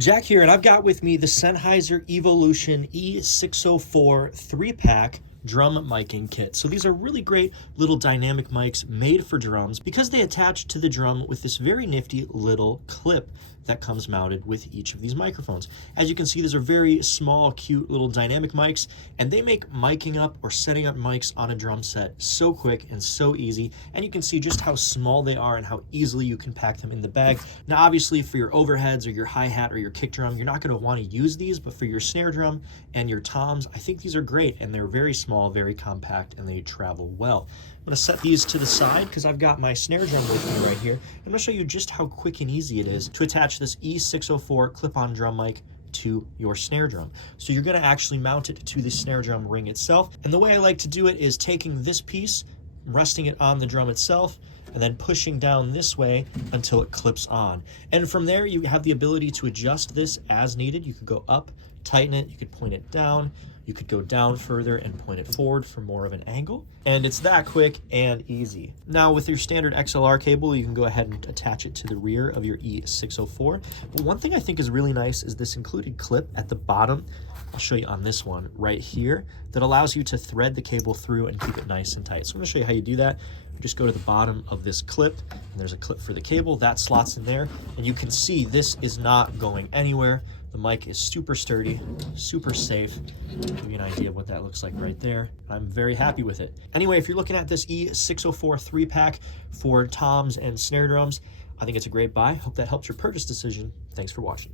Jack here, and I've got with me the Sennheiser Evolution E604 3-pack drum miking kit. So these are really great little dynamic mics made for drums because they attach to the drum with this very nifty little clip that comes mounted with each of these microphones. As you can see, these are very small, cute little dynamic mics, and they make miking up or setting up mics on a drum set so quick and so easy. And you can see just how small they are and how easily you can pack them in the bag. Now, obviously for your overheads or your hi-hat or your kick drum, you're not going to want to use these, but for your snare drum and your toms, I think these are great, and they're very small, very compact, and they travel well. I'm going to set these to the side because I've got my snare drum with me right here. I'm going to show you just how quick and easy it is to attach this E604 clip-on drum mic to your snare drum. So you're going to actually mount it to the snare drum ring itself. And the way I like to do it is taking this piece, resting it on the drum itself, and then pushing down this way until it clips on. And from there, you have the ability to adjust this as needed. You could go up, tighten it, you could point it down, you could go down further and point it forward for more of an angle. And it's that quick and easy. Now with your standard XLR cable, you can go ahead and attach it to the rear of your E604. But one thing I think is really nice is this included clip at the bottom. I'll show you on this one right here that allows you to thread the cable through and keep it nice and tight. So I'm gonna show you how you do that. Just go to the bottom of this clip, and there's a clip for the cable that slots in there, and you can see this is not going anywhere. The mic is super sturdy, super safe. I'll give you an idea of what that looks like right there. I'm very happy with it. Anyway, if you're looking at this E604 3-pack for toms and snare drums, I think it's a great buy. Hope that helps your purchase decision. Thanks for watching.